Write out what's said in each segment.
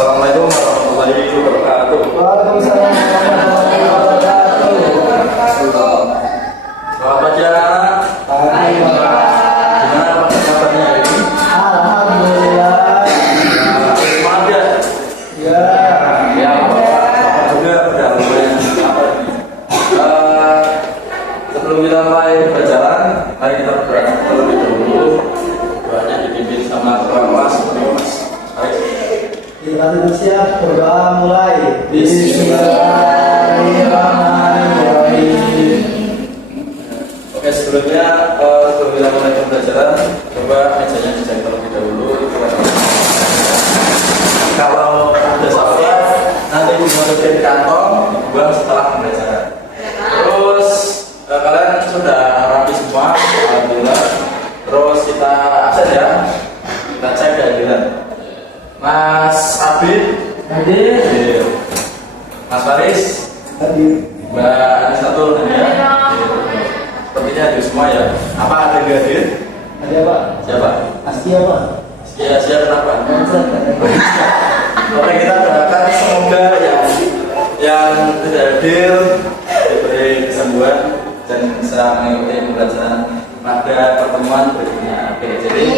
Assalamualaikum warahmatullahi wabarakatuh. Waalaikumsalam warahmatullahi wabarakatuh. Selamat pagi anak-anak. Pagi, Pak. Gimana Pak kabarnya hari ini? Alhamdulillah. Semangat ya? Ya. Ya, Bapak juga udah lumayan apa ini? Sebelum kita mulai berjalan, mari kita bergerak terlebih dahulu. Doanya dipimpin sama ketua kelas. Mas, mari. Kita siap berdoa mulai. Bismillahirrahmanirrahim. Oke, sebelum kita mulai pembelajaran, coba mejanya dicek terlebih dahulu. Kalau ada salah, nanti dimasukin kantong, dibuang setelah pembelajaran. Terus kalian sudah rapi semua, alhamdulillah. Terus kita absen ya, kita cek kehadiran. Mas Abid, hadir. Mas Faris, Hadir. Mbak Anisatul, hadir. Sepertinya hadir semua ya. Apa ada yang hadir? Ada Pak. Siapa? Astia Pak. Siap kenapa? Oke, kita doakan semoga yang tidak hadir diberi kesembuhan dan bisa mengikuti pembelajaran pada pertemuan berikutnya. Oke, jadi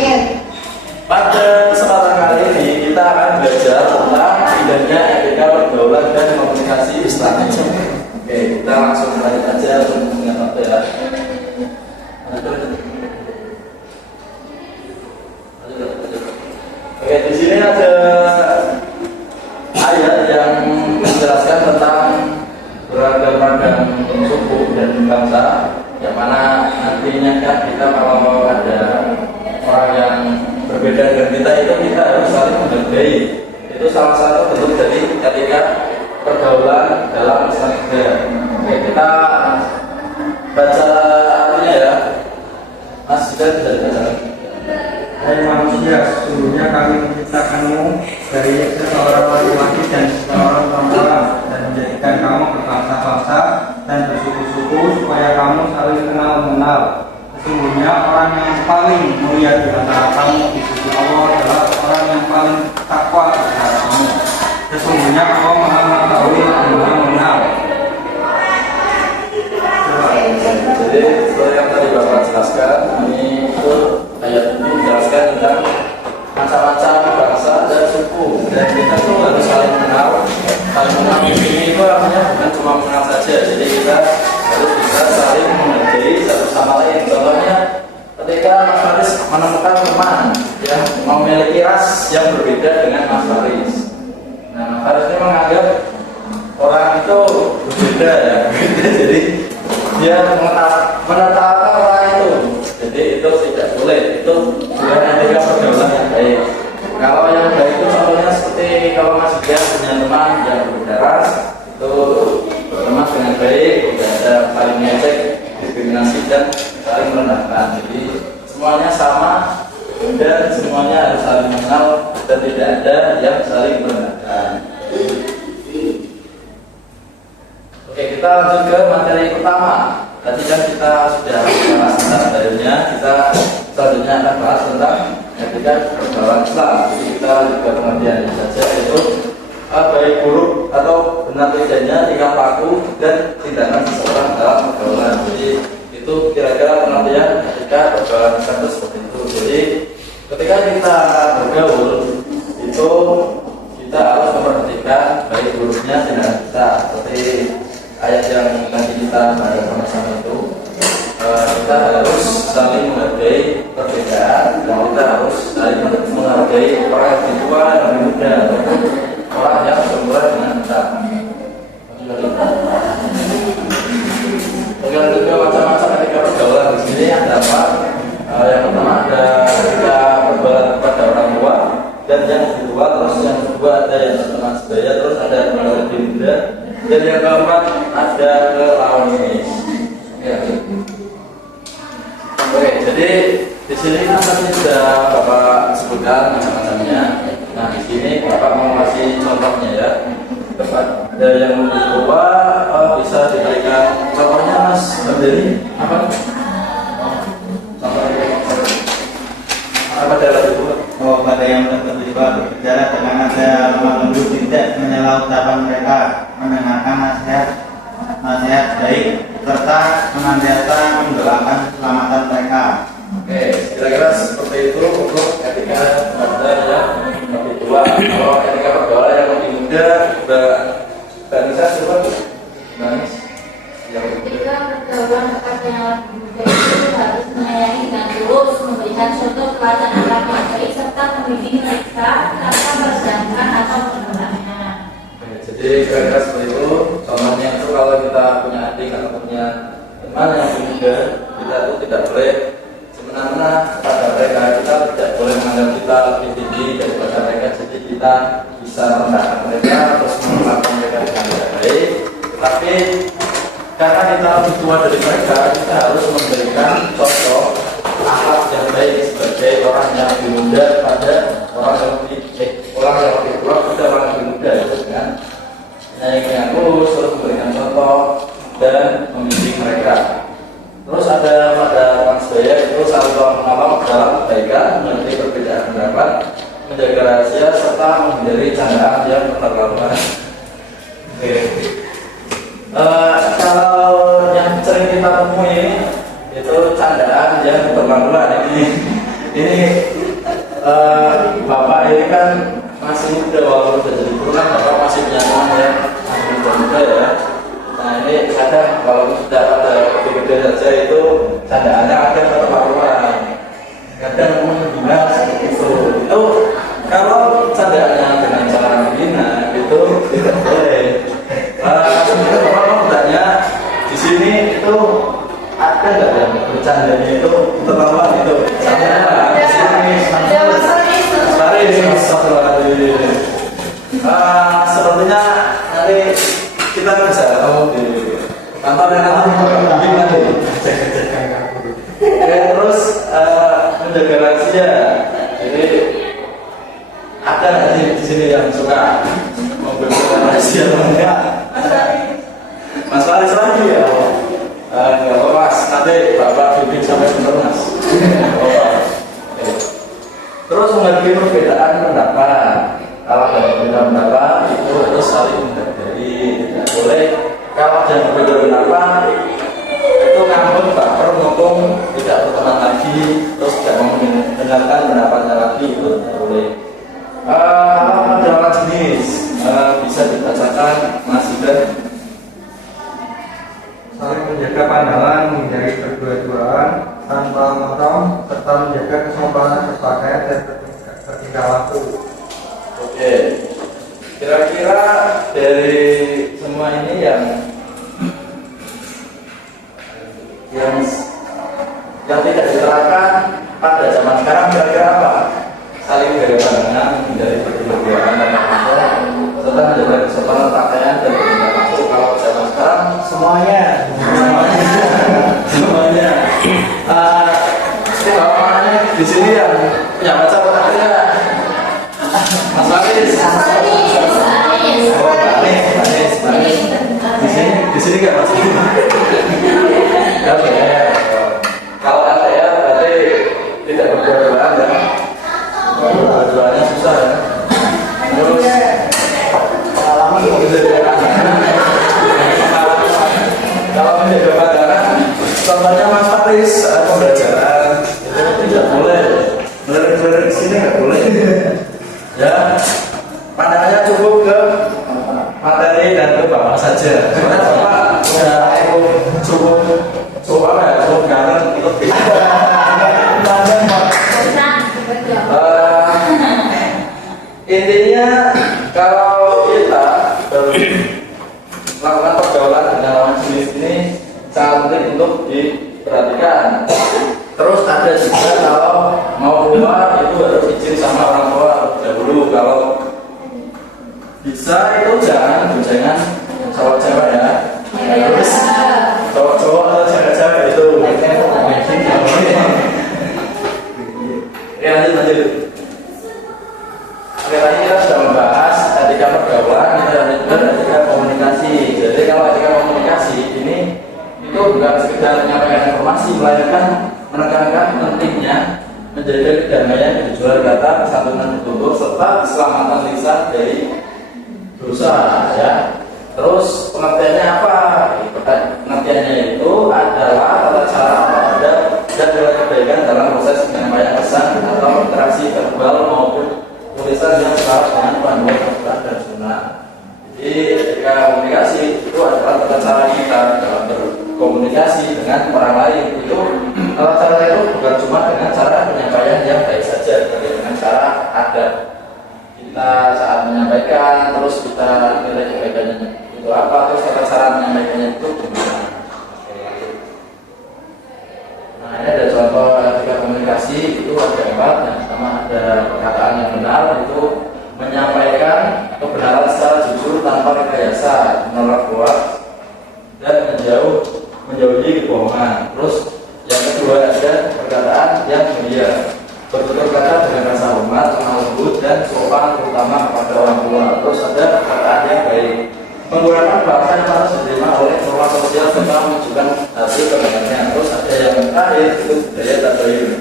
pada kesempatan kali ini kita akan belajar tentang indahnya etika pergaulan dan komunikasi Islami. Oke, kita langsung lanjut aja untuk mengenal ya. Oke, di sini ada ayat yang menjelaskan tentang beragam-ragam suku dan bangsa, yang mana nantinya kan kita kalau ada orang yang berbeda dengan kita itu kita harus saling menghargai. Itu salah satu bentuk dari etika pergaulan dalam Islam juga. Oke, kita baca artinya ya. Mas juga bisa dibaca. Hai manusia, sesungguhnya kami menciptakanmu dari seorang laki-laki dan seorang perempuan dan menjadikan kamu berbangsa-bangsa dan bersuku-suku supaya kamu saling kenal mengenal. Sesungguhnya orang yang paling mulia di antara kamu di sisi Allah adalah orang yang paling takwa di antara kamu. Sesungguhnya Allah Maha Mengetahui dan Maha Mengenal. Jadi seperti yang tadi Bapak jelaskan, ini itu ayat ini menjelaskan tentang macam-macam bangsa dan suku, dan kita tuh harus saling mengenal. Saling mengenal di sini itu artinya bukan cuma mengenal saja, jadi kita harus bisa saling menghargai satu sama lain. Contohnya ketika Mas Faris menemukan teman yang memiliki ras yang berbeda dengan Mas Faris, nah Mas Faris ini menganggap orang itu berbeda ya, jadi dia menetapkan orang itu, jadi itu tidak boleh, itu bukan etika pergaulan yang baik. Kalau yang baik itu contohnya seperti kalau Mas dia punya teman yang berbeda ras, itu berteman dengan baik, tidak ada saling ngecek, diskriminasi dan saling merendahkan. Jadi semuanya sama dan semuanya harus saling mengenal dan tidak ada yang saling merendahkan. Oke, kita lanjut ke materi pertama. Tadi kan kita sudah bahas tentang dalilnya, kita selanjutnya akan bahas tentang etika pergaulan Islam. Jadi kita juga pengertiannya saja, yaitu baik buruk atau benar tidaknya tingkah laku dan tindakan seseorang dalam pergaulan. Jadi itu kira-kira pengertian etika pergaulan Islam itu seperti itu. Jadi ketika kita bergaul itu kita harus memperhatikan baik buruknya tindakan kita, seperti ayat yang nanti kita bahas sama-sama itu. Kita harus saling menghargai perbedaan, dan kita harus saling menghargai orang yang lebih tua dan lebih muda, ataupun orang yang seumuran dengan kita. Kemudian juga macam-macam etika pergaulan di sini ada apa? Yang pertama ada etika pergaulan kepada orang tua dan yang kedua, terus yang kedua ada yang berteman sebaya, terus ada yang lebih muda, dan yang keempat ada ke lawan jenis. Ya. Oke, jadi di sini kan tadi sudah Bapak sebutkan macam-macamnya. Nah, di sini Bapak mau kasih contohnya ya. Ada yang lebih tua, bisa diberikan contohnya Mas Abdeli apa? Contohnya apa ada lebih tua? Oh, pada yang lebih juga berbicara dengan nada lemah lembut, tidak menyela ucapan mereka, mendengarkan nasihat baik, serta senantiasa mendoakan keselamatan mereka. Oke, kira-kira seperti itu untuk etika muda yang lebih tua. Kalau etika pergaulan yang lebih muda, udah bisa coba Nanis yang lebih muda. Ketika pergaulan kepada yang lebih muda itu harus menyayangi dan tulus, memberikan contoh teladan akhlak yang baik, serta membimbing mereka tanpa merendahkan atau merendahkan. Jadi kira-kira seperti itu. Contohnya itu kalau kita punya adik atau punya teman yang lebih muda, kita itu tidak boleh semena-mena pada mereka. Kita tidak boleh menganggap kita lebih tinggi daripada mereka. Jadi kita bisa merendahkan mereka, terus melakukan mereka dengan baik. Tapi karena kita lebih tua dari mereka, kita harus memberikan contoh akhlak yang baik sebagai orang yang lebih muda pada orang yang lebih tua, kita orang yang lebih muda itu kan. Menyayangi yang lurus, terus memberikan contoh dan membimbing mereka. Terus ada pada orang sebaya itu selalu menolong dalam kebaikan, mengerti perbedaan pendapat, menjaga rahasia, serta menghindari candaan yang keterlaluan. Kalau yang sering kita temui itu candaan yang keterlaluan. Ini bapak ini kan masih muda, walaupun sudah jadi guru kan bapak masih punya teman yang masih muda ya. Nah ini kadang kalau sudah ada gede saja itu candaannya akan keterlaluan, kadang menghina seperti itu. Itu kalau candaannya dengan cara menghina itu tidak boleh. Sebenarnya bapak mau bertanya di sini itu ada nggak yang bercandanya itu keterlaluan itu? Ada di sini. Sepertinya nanti kita bisa tahu di kantor yang nanti nanti. Terus menjaga rahasia. Jadi ada nanti di sini yang suka memberikan rahasia mereka. Mas Faris lagi ya. Nggak apa mas, nanti bapak bimbing sampai benar mas. Terus menghargai perbedaan pendapat. Kalau ada perbedaan pendapat itu harus saling menghargai. Tidak boleh kalau ada perbedaan pendapat itu ngambek, baper, ngomong, tidak berteman lagi, terus tidak mau mendengarkan pendapatnya lagi, itu tidak boleh. Kalau ada lawan jenis bisa dibacakan Mas Ibrah. Saling menjaga pandangan, menghindari berdua-duaan tanpa motong, serta menjaga kesopanan berpakaian dan bertingkah laku. Oke, kira-kira dari semua ini yang tidak diterapkan pada zaman sekarang kira-kira apa? Saling menjaga pandangan, menghindari berdua-duaan dan serta menjaga kesopanan pakaian dan bertingkah laku. Kalau zaman sekarang semuanya. Di sini yang punya pacar akhirnya Mas Faris. Di sini nggak Mas? Kalau ada ya berarti tidak berdua-duaan ya. Berdua-duanya susah ya. Terus pengalaman kalau menjaga pandangan, contohnya Mas Faris pembelajaran itu tidak boleh melirik-lirik di sini, nggak boleh. Ya, pandangannya cukup ke materi dan ke bapak saja. Soalnya bapak cukup apa ya, cukup ganteng lebih. Intinya kalau kita melakukan pergaulan dengan lawan jenis ini sangat penting untuk diperhatikan. Terus ada juga kalau mau keluar itu harus izin sama orang tua dahulu. Kalau bisa itu jangan boncengan cowok-cewek ya. Terus cowok-cowok atau cewek-cewek itu ya lanjut. Oke, tadi kita sudah membahas etika pergaulan, etika komunikasi. Jadi kalau etika komunikasi ini itu bukan sekedar menyampaikan informasi, melainkan menekankan pentingnya menjaga kedamaian, kejujuran kata, kesantunan bertutur, serta keselamatan lisan dari dosa. Ya. Terus pengertiannya apa? Pengertiannya itu adalah tata cara ada dan nilai kebaikan dalam proses penyampaian pesan atau interaksi verbal maupun tulisan yang selaras dengan panduan Al-Quran dan Sunnah. Jadi ketika komunikasi itu adalah tata cara kita dalam berkomunikasi dengan orang lain. Itu tata cara itu bukan cuma dengan cara penyampaian yang baik saja, tapi dengan cara adab kita saat menyampaikan, terus kita nilai kebaikannya itu apa, terus tata cara menyampaikannya itu gimana. Nah, ini ada contoh ketika komunikasi itu ada 4. Yang pertama ada perkataan yang benar, itu menyampaikan kebenaran secara jujur tanpa rekayasa, menolak hoax dan menjauhi kebohongan. Terus yang kedua ada perkataan yang mulia, bertutur kata dengan rasa hormat, lemah lembut dan sopan terutama kepada orang tua. Terus ada perkataan yang baik, menggunakan bahasa yang harus diterima oleh norma sosial serta menunjukkan hasil kebenarannya. Terus ada yang terakhir itu budaya tabayun,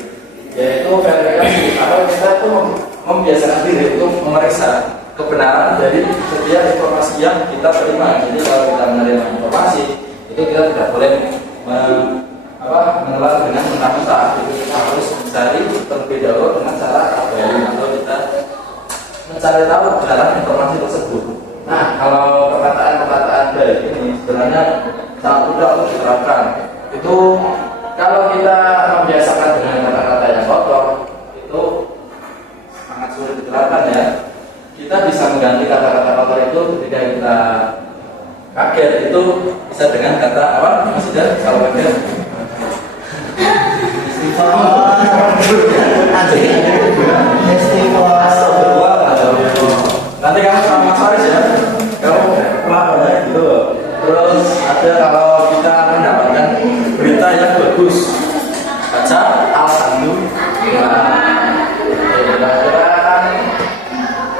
yaitu verifikasi atau kita tuh membiasakan diri untuk memeriksa kebenaran dari setiap informasi yang kita terima. Jadi kalau kita menerima informasi itu kita tidak boleh menelan dengan mentah-mentah. Itu kita harus mencari terlebih dahulu dengan cara tabayun atau kita mencari tahu kebenaran informasi tersebut. Nah, kalau perkataan-perkataan baik ini sebenarnya sangat mudah untuk diterapkan. Itu kalau kita membiasakan dengan kata-kata yang kotor, itu sangat sulit diterapkan ya. Kita bisa mengganti kata-kata kotor itu ketika kita kaget, itu bisa dengan kata apa? Masih ada kalau kaget. Nanti kamu sama Mas Faris ya, kamu kenapa ya gitu. Terus ada kalau kita mendapatkan berita yang bagus, baca alhamdulillah. Kira-kira kan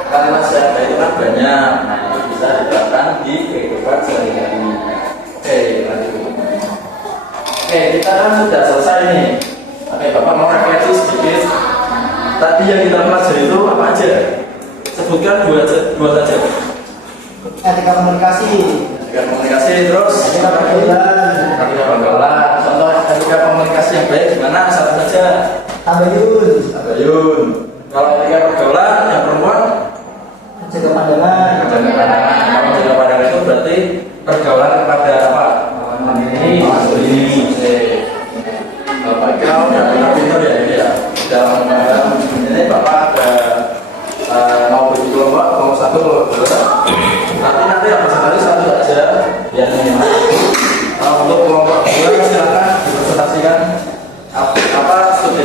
kalimat siapa itu kan banyak, nah itu bisa diterapkan di kehidupan sehari-hari. Oke, kita kan sudah selesai nih. Oke, Bapak mau refleksi sedikit. Tadi yang kita pelajari itu apa aja? Sebutkan dua saja. Etika komunikasi. Etika komunikasi, terus Etika pergaulan. etika pergaulan. Contoh etika komunikasi yang baik gimana? Satu saja. Tabayun. Tabayun. Kalau etika pergaulan yang perempuan Jaga pandangan. jaga pandangan. Kalau jaga pandangan itu berarti pergaulan kepada apa? Ini. Bapak kira udah pintar ya ini ya. Dalam ini Bapak ada mau bagi kelompok, mau satu kelompok dua. Nanti yang presentasi satu aja, biar minimal. Untuk kelompok dua silakan dipresentasikan apa studi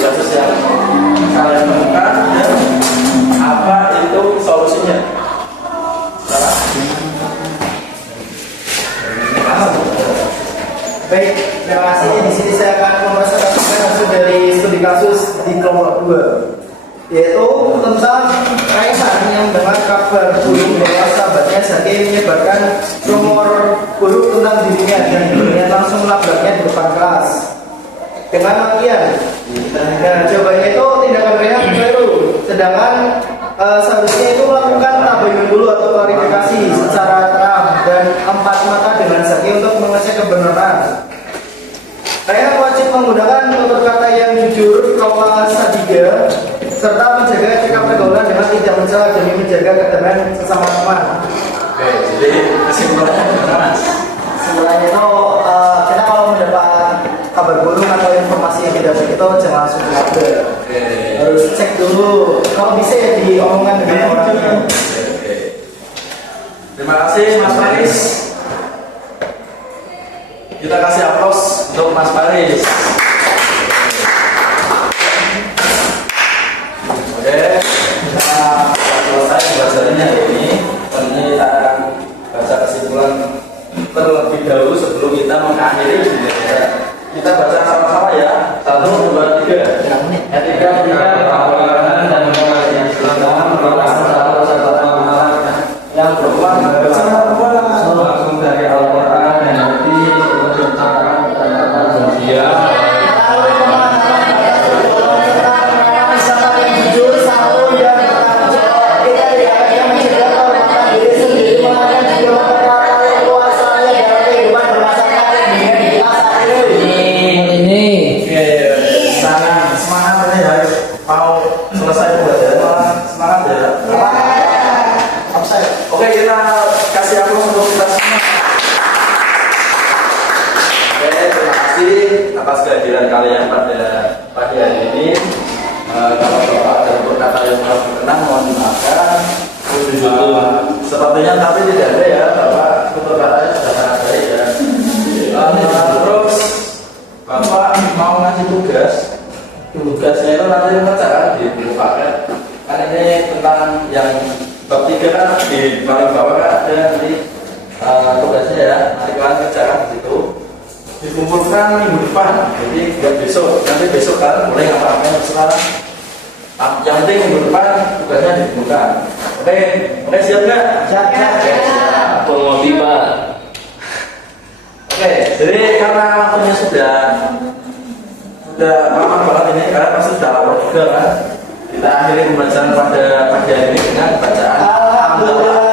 kasus yang kalian temukan dan apa itu solusinya. Baik, terima kasih. Di sini saya akan mempresentasikan hasil dari studi kasus di kelompok 2, yaitu tentang Kaisar yang mendengar kabar burung bahwa sahabatnya Zaki menyebarkan rumor buruk tentang dirinya dan dirinya langsung melabraknya di depan kelas dengan makian. Nah, jawabannya itu tindakan rehat baru. Sedangkan seharusnya itu melakukan tabayun dulu atau klarifikasi secara terang dan empat mata dengan Zaki untuk mengecek kebenaran. Rehat wajib menggunakan tutur kata yang jujur, kaula sadiga, serta menjaga etika pergaulan dengan tidak mencela demi menjaga kedamaian sesama teman. Oke, jadi kesimpulannya gimana Mas? Kesimpulannya itu kita kalau mendapat kabar burung atau informasi yang tidak baik itu jangan langsung diambil. Oke. Harus cek dulu. Kalau bisa ya diomongkan dengan orangnya. Oke. Terima kasih Mas Faris. Kita kasih aplaus untuk Mas Faris. Oke, kita selesai pembelajarannya hari ini. Tentunya kita akan baca kesimpulan terlebih dahulu sebelum kita mengakhiri. Kita baca sama-sama ya. 1, 2, 3. Etika pergaulan dan yang Islam yang perempuan langsung dari Al-Quran dan nanti menceritakan tentang manusia. berkenan mohon dimaafkan. Sepertinya tapi tidak ada ya Bapak, keperkarannya sudah sangat baik ya. Terus Bapak mau ngasih tugasnya itu nanti mengerjakan di buku paket. Kan ini tentang yang bab 3 kan di paling bawah kan ada nanti tugasnya ya, nanti kalian kerjakan di situ. Dikumpulkan minggu depan, jadi buat besok. Nanti besok kan boleh ngapain terserah. Yang penting minggu depan tugasnya dikumpulkan. Oke, siap nggak? Siap. Pengopi Pak. Oke, jadi karena waktunya sudah lama banget ini, karena pasti sudah lapor juga kan. Kita akhiri pembelajaran pada pagi hari ini dengan bacaan. Alhamdulillah.